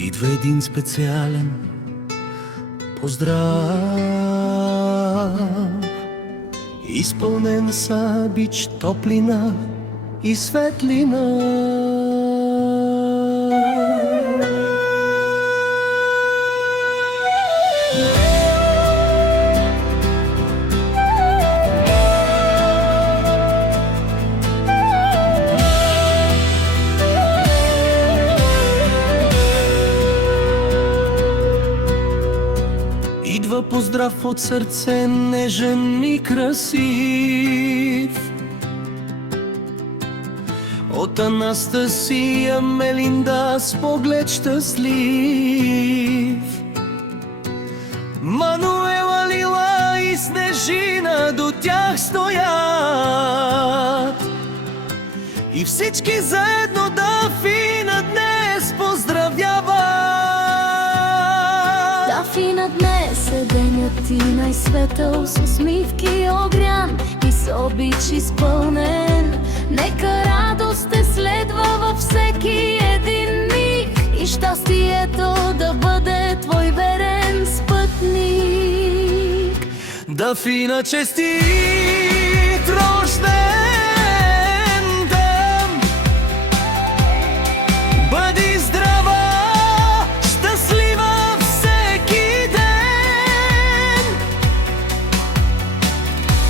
Идва един специален поздрав, изпълнен с обич, топлина и светлина. Идва поздрав от сърце, нежен и красив, от Анастасия Мелинда с поглед щастлив. Мануела, Лила и Снежина до тях стоят, и всички заедно Дафина днес поздравяват. Дафина днес е денят ти най-светъл, с усмивки огрян и с обич изпълнен. Нека радост те следва във всеки един миг и щастието да бъде твой верен спътник. Дафина, честит рожден ден! Бъди здрава, щастлива всеки ден!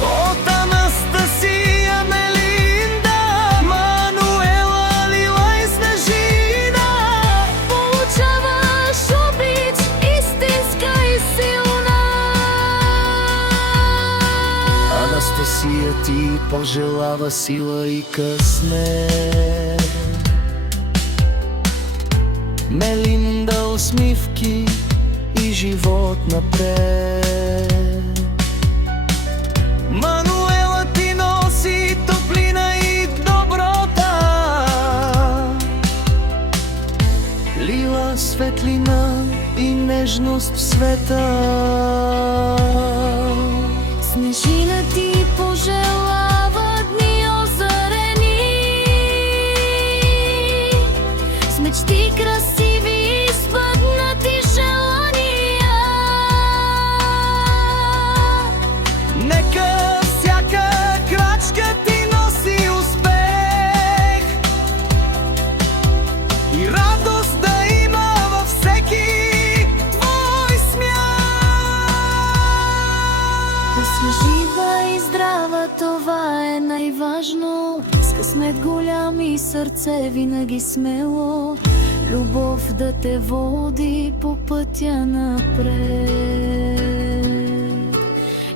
От Анастасия Мелинда, Мануела, Лила и Снежина Получаваш обич, истинска и силна. Анастасия ти пожелава сила и късмет, Мелинда усмивки и живот напред. Мануела ти носи топлина и доброта, Лила светлина и нежност в света. Снежина ти пожелава дни озарени, с мечти красиви и спътнати желания. Нека всяка крачка ти носи успех и радост да има във всеки твой смях. Да си жива и здрава, това е най-важно. С късмет голям и сърце винаги смело, любов да те води по пътя напред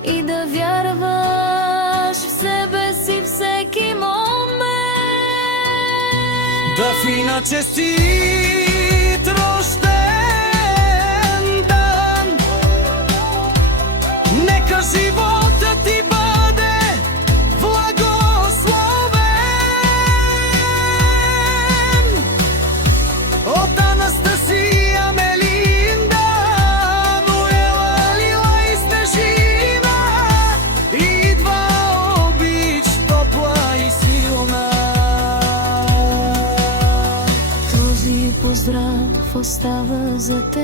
и да вярваш в себе си всеки момент. Дафина, честит рожден ден! Нека живота ти бъде благословен. От Анастасия Мелинда, Мануела, Лила и Снежина идва обич топла и силна. Този поздрав остава за теб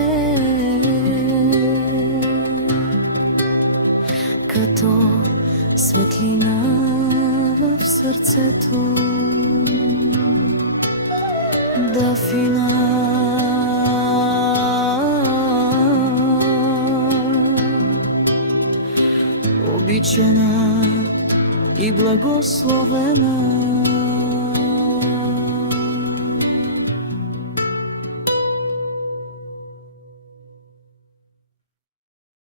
като светлина в сърцето. Дафина, Обичана и благословена.